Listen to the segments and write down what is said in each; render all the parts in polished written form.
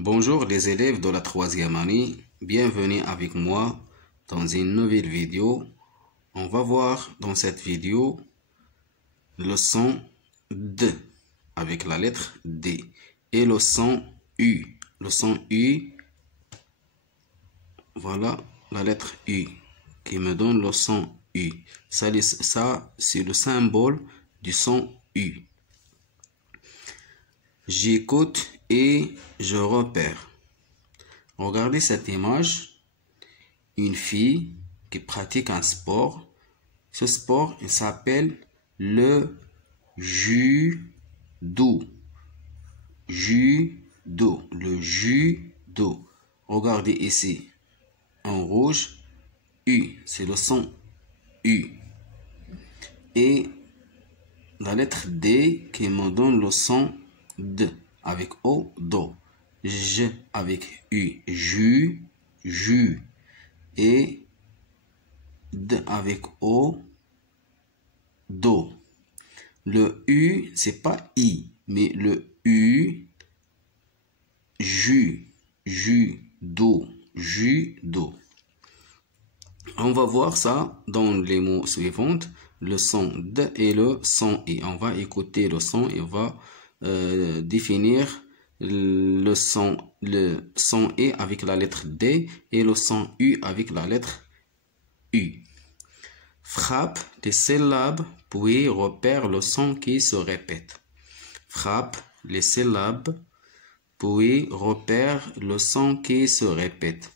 Bonjour les élèves de la troisième année, bienvenue avec moi dans une nouvelle vidéo. On va voir dans cette vidéo le son D avec la lettre D et le son U. Le son U, voilà la lettre U qui me donne le son U. Ça c'est le symbole du son U. J'écoute et je repère. Regardez cette image. Une fille qui pratique un sport. Ce sport, il s'appelle le judo. Judo. Le judo. Regardez ici. En rouge, U. C'est le son U. Et la lettre D qui me donne le son D avec O, do. J avec U, ju. Et D avec O, do. Le U, c'est pas I, mais le U, do. On va voir ça dans les mots suivants, le son D et le son I. On va écouter le son et on va définir le son I avec la lettre D et le son U avec la lettre U. Frappe des syllabes, puis repère le son qui se répète. Frappe les syllabes, puis repère le son qui se répète.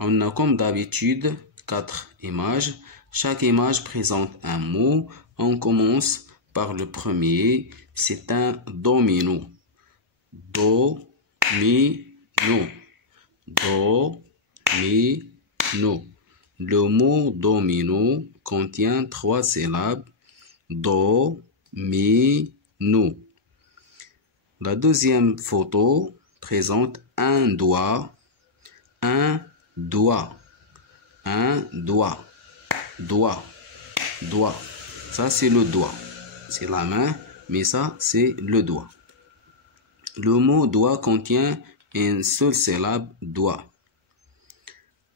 On a comme d'habitude 4 images. Chaque image présente un mot. On commence par le premier. C'est un domino. Domino. Le mot domino contient 3 syllabes. Do, mi, no. La deuxième photo présente un doigt. Doigt. Ça, c'est le doigt. C'est la main, mais ça, c'est le doigt. Le mot doigt contient une seule syllabe, doigt.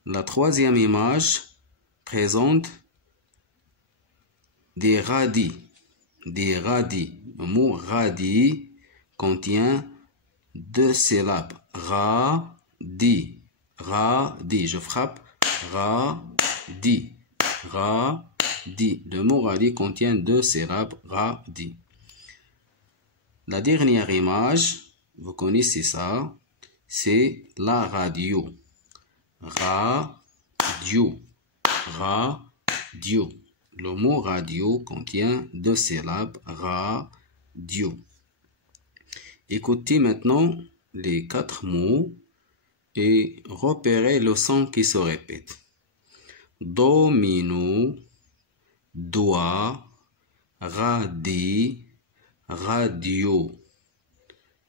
La troisième image présente des radis. Le mot radis contient 2 syllabes. Radis. Je frappe. Radis. Le mot radis contient 2 syllabes. Radis. La dernière image, vous connaissez ça, c'est la radio. Radio. Le mot radio contient 2 syllabes. Radio. Écoutez maintenant les 4 mots et repérez le son qui se répète. Domino, doigt, radis, radio.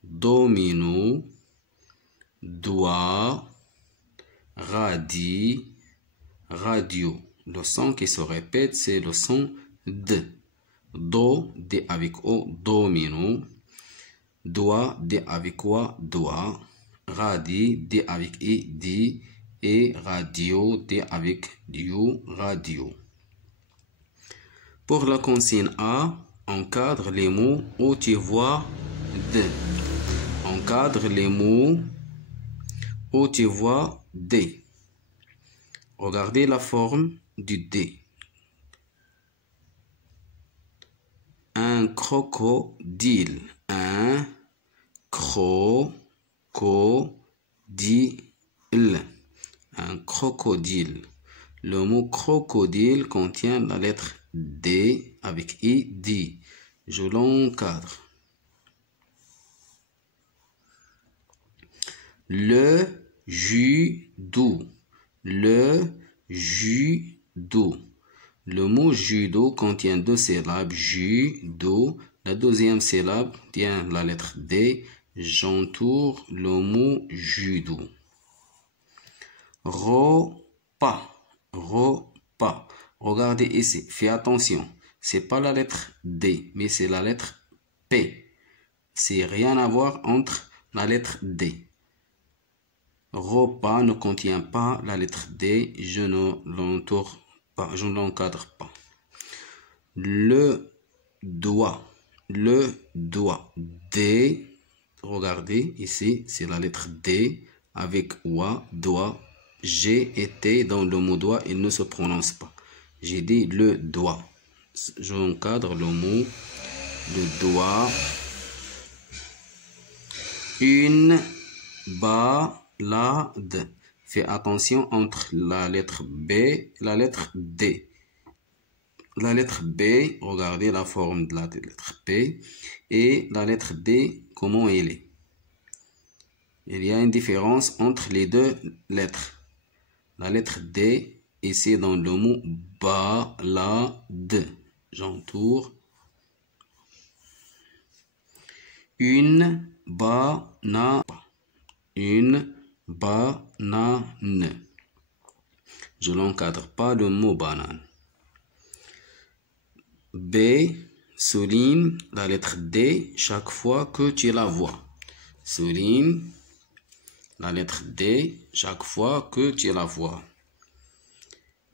Domino, doigt, radis, radio. Le son qui se répète, c'est le son D. Do, D avec O, domino. Doigt, D avec O, doigt. Radis, D avec I, di. Et radio, D avec du, radio. Pour la consigne A, encadre les mots où tu vois D. Encadre les mots où tu vois D. Regardez la forme du D. Un crocodile. Un crocodile. Un crocodile. Le mot crocodile contient la lettre D avec I, di. Je l'encadre. Le judo. Le mot judo contient 2 syllabes. Judo. La deuxième syllabe tient la lettre D. J'entoure le mot judo. Repas. Regardez ici. Fais attention. C'est pas la lettre D, mais c'est la lettre P. C'est rien à voir entre la lettre D. Repas ne contient pas la lettre D. Je ne l'entoure pas, je ne l'encadre pas. Le doigt. D. Regardez ici, c'est la lettre D avec oua, doigt. G et T dans le mot doigt, il ne se prononce pas. J'ai dit le doigt. J'encadre le mot, le doigt. Une balade. Fais attention entre la lettre B et la lettre D. La lettre B, regardez la forme de la lettre B, et la lettre D, comment elle est. Il y a une différence entre les deux lettres. La lettre D, ici dans le mot balade. J'entoure. Une banane. Une banane. Je n'encadre pas le mot banane. B, souligne la lettre D chaque fois que tu la vois. Souligne la lettre D chaque fois que tu la vois.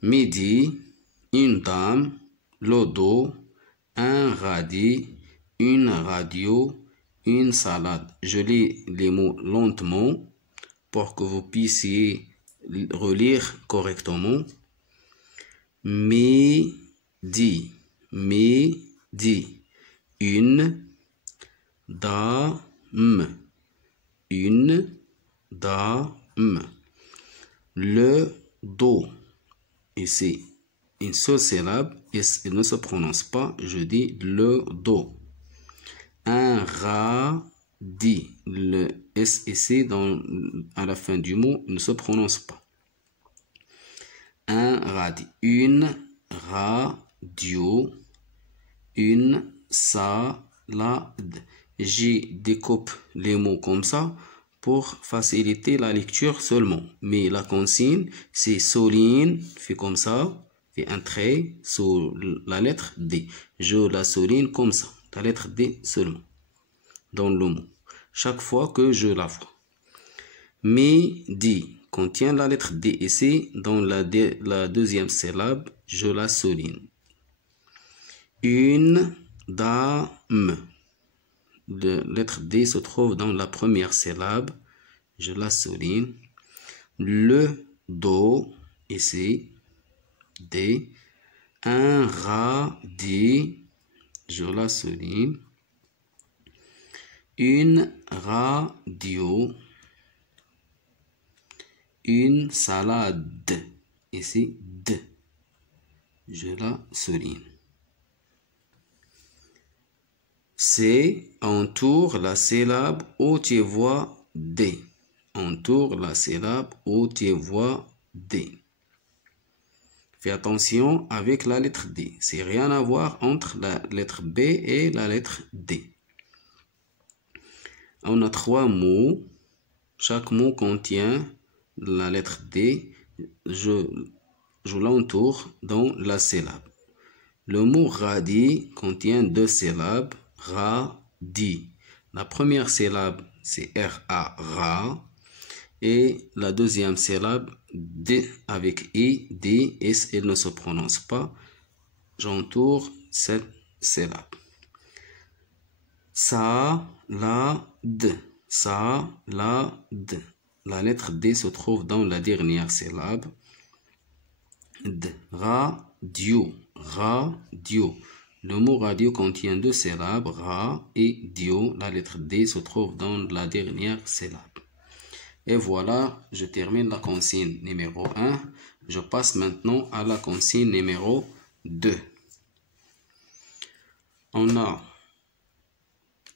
Midi, une dame, le dos, un radis, une radio, une salade. Je lis les mots lentement pour que vous puissiez relire correctement. Midi. Midi. Une dame. Une dame. Le dos. Ici, une seule syllabe, il ne se prononce pas, je dis le dos. Un radis. Le S ici à la fin du mot ne se prononce pas. Un radis. Une radio. Une salade. J'y découpe les mots comme ça pour faciliter la lecture seulement. Mais la consigne, c'est souligne, fait comme ça, fait un trait sur la lettre D. Je la souligne comme ça, la lettre D seulement, dans le mot, chaque fois que je la vois. Midi contient la lettre D ici, dans la deuxième syllabe, je la souligne. Une dame. La lettre D se trouve dans la première syllabe, je la souligne. Le dos, ici, D. Un radis, je la souligne. Une radio. Une salade, ici, D. Je la souligne. C, entoure la syllabe où tu vois D. Entoure la syllabe où tu vois D. Fais attention avec la lettre D. C'est rien à voir entre la lettre B et la lettre D. On a 3 mots. Chaque mot contient la lettre D. Je l'entoure dans la syllabe. Le mot radis contient 2 syllabes. Radis. La première syllabe, c'est R-A, ra. Et la deuxième syllabe, D avec I, D, S, elle ne se prononce pas. J'entoure cette syllabe. Salade. Salade. La lettre D se trouve dans la dernière syllabe. D. Radio. Radio. Le mot radio contient 2 syllabes, ra et dio. La lettre D se trouve dans la dernière syllabe. Et voilà, je termine la consigne numéro 1. Je passe maintenant à la consigne numéro 2. On a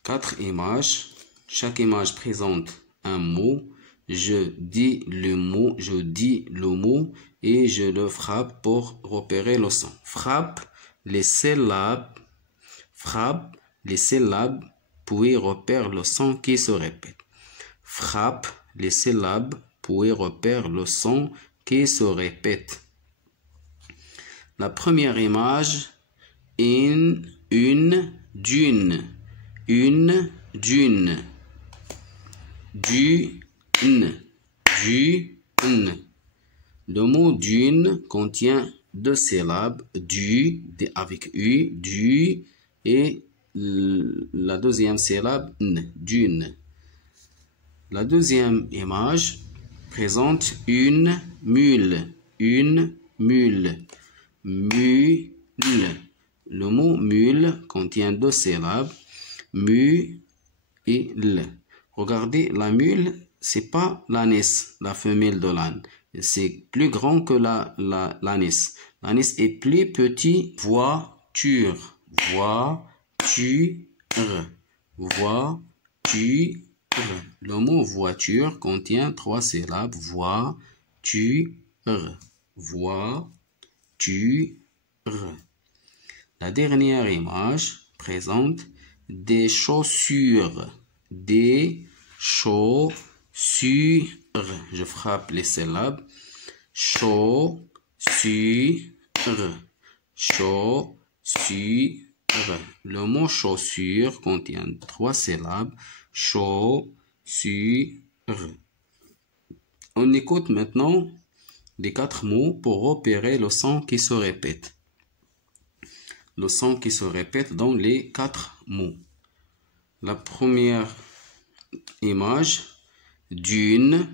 4 images. Chaque image présente un mot. Je dis le mot et je le frappe pour repérer le son. Frappe les syllabes, puis repère le son qui se répète. Frappe les syllabes, puis repère le son qui se répète. La première image, une dune, Dune. Le mot dune contient deux syllabes, du avec U, du, et la deuxième syllabe, n, dune. La deuxième image présente une mule, une mule, mule. Le mot mule contient deux syllabes, mu et l. Regardez, la mule, c'est pas l'ânesse, la femelle de l'âne. C'est plus grand que l'ânesse. L'ânesse est plus petit. Voiture, voiture, voiture. Le mot voiture contient trois syllabes, voiture, voiture. La dernière image présente des chaussures, des chaussures. Je frappe les syllabes. Chaussure, chaussure. Le mot chaussure contient trois syllabes. Chaussure. On écoute maintenant les quatre mots pour repérer le son qui se répète. Le son qui se répète dans les quatre mots. La première image, dune.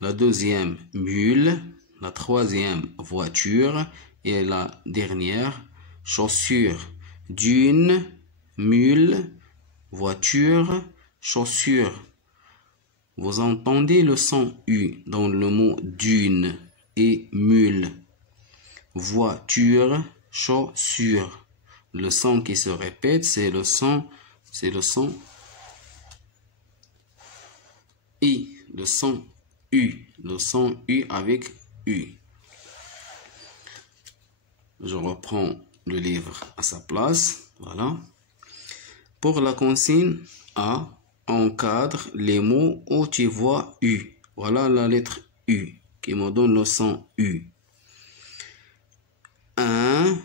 La deuxième, mule. La troisième, voiture. Et la dernière, chaussure. Dune, mule, voiture, chaussure. Vous entendez le son U dans le mot dune et mule. Voiture, chaussure. Le son qui se répète, c'est le son I, le son U, le son U avec U. Je reprends le livre à sa place, voilà. Pour la consigne A, encadre les mots où tu vois U. Voilà la lettre U qui me donne le son U. Un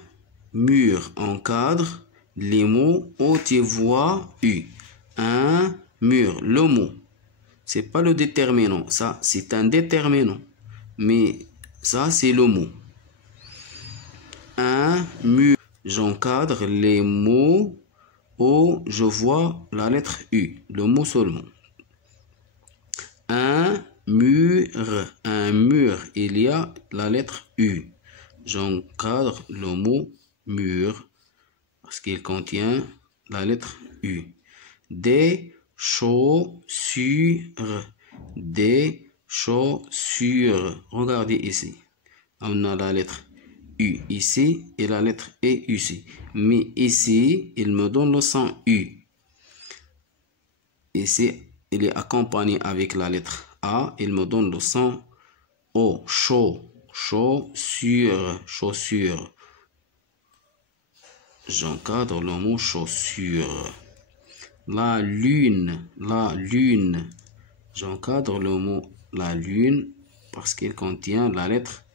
mur encadre les mots où tu vois U. Un mur, le mot. C'est pas le déterminant, ça c'est un déterminant. Mais ça c'est le mot. Un mur, j'encadre les mots où je vois la lettre U, le mot seulement. Un mur, il y a la lettre U. J'encadre le mot mur parce qu'il contient la lettre U. Des chaussures, des chaussures. Regardez ici, on a la lettre U ici et la lettre E ici. Mais ici, il me donne le son U. Ici, il est accompagné avec la lettre A. Il me donne le son O. Chaussure, chaussure. J'encadre le mot chaussure. La lune. J'encadre le mot la lune parce qu'il contient la lettre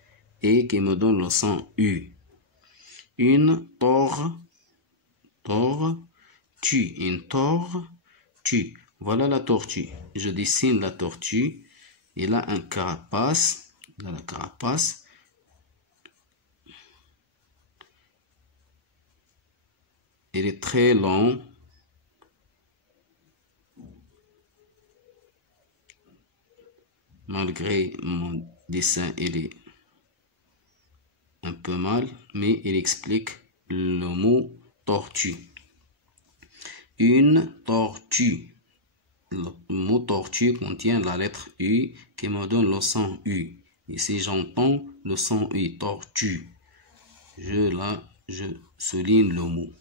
E qui me donne le son U. Une tortue. Voilà la tortue. Je dessine la tortue. Il a un carapace. Là, la carapace. Il est très long. Malgré mon dessin, il est un peu mal, mais il explique le mot tortue. Une tortue. Le mot tortue contient la lettre U qui me donne le son U. Ici, j'entends le son U, tortue. Je souligne le mot.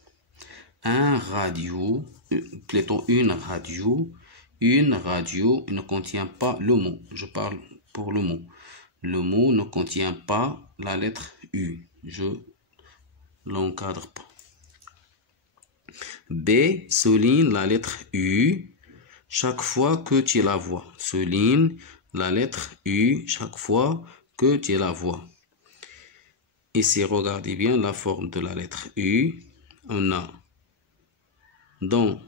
Une radio, ne contient pas le mot. Je parle pour le mot. Le mot ne contient pas la lettre U. Je l'encadre pas. B, souligne la lettre U chaque fois que tu la vois. Souligne la lettre U chaque fois que tu la vois. Ici, regardez bien la forme de la lettre U. On a dans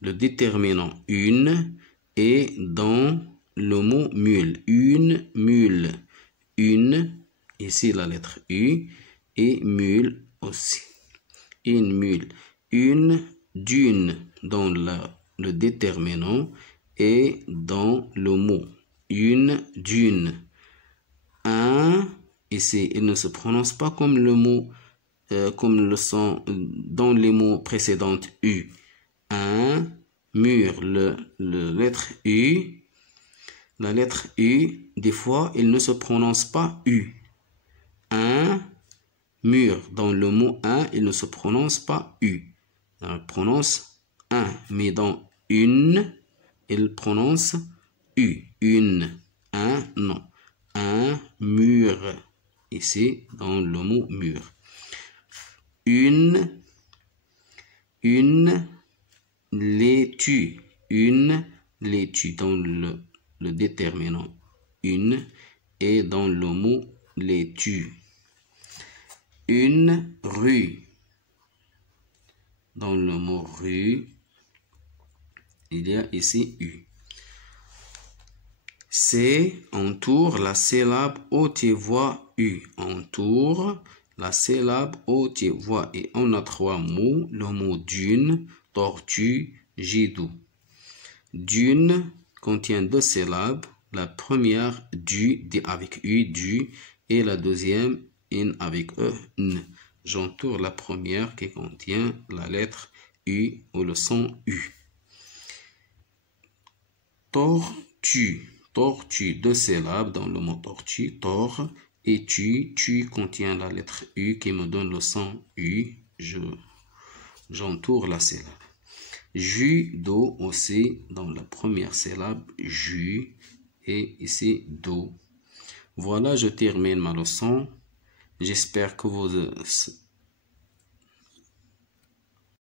le déterminant une et dans le mot mule. Une mule. Une, ici la lettre U, et mule aussi. Une mule. Une dune dans le déterminant et dans le mot. Une dune. Un, ici, il ne se prononce pas comme le mot, comme le son dans les mots précédents U. Un mur, la lettre U, des fois, il ne se prononce pas U. Un mur, dans le mot un, il ne se prononce pas U. Il prononce un, mais dans une, il prononce U. Une, un, non. Un mur, ici, dans le mot mur. Une laitue. Une laitue, dans le déterminant une et dans le mot laitue. Une rue. Dans le mot rue, il y a ici U. C'est entoure la syllabe haute voix U. Entoure la syllabe haute voix. Et on a trois mots. Le mot dune, tortue, gidou. Dune contient deux syllabes. La première, du, avec U, du, et la deuxième, in, avec E, n. J'entoure la première qui contient la lettre U ou le son U. Tortue. Tortue, deux syllabes dans le mot tortue. Tor et tu contient la lettre U qui me donne le son U. J'entoure la syllabe. Judo aussi dans la première syllabe, ju, et ici do. Voilà, je termine ma leçon. J'espère que vous